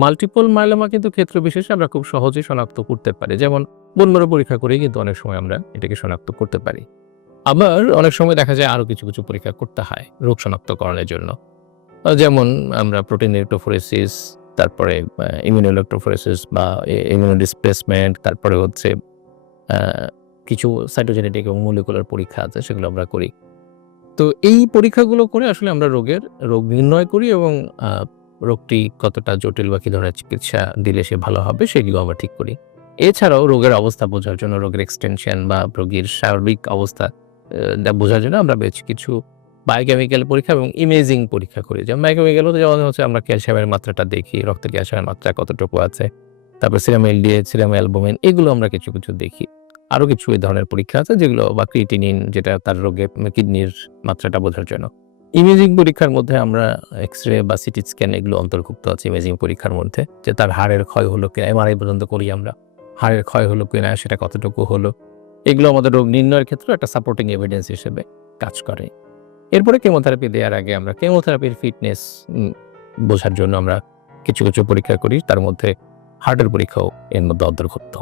Multiple myeloma কিন্তু ক্ষেত্র বিশেষে আমরা খুব সহজেই শনাক্ত করতে পারি। যেমন বোন ম্যারো পরীক্ষা করেই কিন্তু অনেক সময় আমরা এটাকে শনাক্ত করতে পারি। আবার অনেক সময় দেখা যায় আরো কিছু পরীক্ষা করতে হয় রোগ শনাক্তকরণের জন্য। যেমন আমরা প্রোটিন ইলেক্ট্রোফোরেসিস, তারপরে ইমিউনো ইলেক্ট্রোফোরেসিস বা ইমিউনো ডিসপ্লেসমেন্ট, তারপরে হচ্ছে আ কিছু সাইটোজেনেটিক এবং মলিকুলার পরীক্ষা আছে সেগুলো আমরা করি। তো এই পরীক্ষাগুলো করে আসলে আমরা রোগ নির্ণয় করি এবং আ রোগটি কতটা জটিল বা কি ধরনের চিকিৎসা দিলে সে ভালো হবে সেগুলো আমরা ঠিক করি। এছাড়াও রোগের অবস্থা বোঝার জন্য রোগের এক্সটেনশন বা রোগীর সার্বিক অবস্থা বোঝার জন্য আমরা বেশ কিছু বায়োকেমিক্যাল পরীক্ষা এবং ইমেজিং পরীক্ষা করি। যেমন বায়োকেমিক্যাল যেমন হচ্ছে আমরা ক্যালসিয়ামের মাত্রাটা দেখি, রক্তে ক্যালসিয়ামের মাত্রা কতটুকু আছে। তারপর সিরাম এলডিএইচ, সিরাম অ্যালবুমিন এগুলো আমরা কিছু দেখি। আরো কিছু এই ধরনের পরীক্ষা আছে যেগুলো বা ক্রিয়েটিনিন যেটা তার রোগে কিডনির মাত্রাটা বোঝার জন্য। ইমেজিং পরীক্ষার মধ্যে আমরা এক্স-রে বা সিটি স্ক্যান এগুলো অন্তর্ভুক্ত আছে ইমেজিং পরীক্ষার মধ্যে। যে তার হাড়ের ক্ষয় হলো কিনা, এমআরআই পর্যন্ত করি আমরা। হাড়ের ক্ষয় হলো কিনা, সেটা কতটুকু হলো। এগুলো আমাদের রোগ নির্ণয়ের ক্ষেত্রে একটা সাপোর্টিং এভিডেন্স হিসেবে কাজ করে। এরপরে কেমোথেরাপি দেওয়ার আগে আমরা কেমোথেরাপির ফিটনেস বোঝার জন্য আমরা কিছু পরীক্ষা করি। তার মধ্যে হার্টের পরীক্ষাও এর মধ্যে অন্তর্ভুক্ত।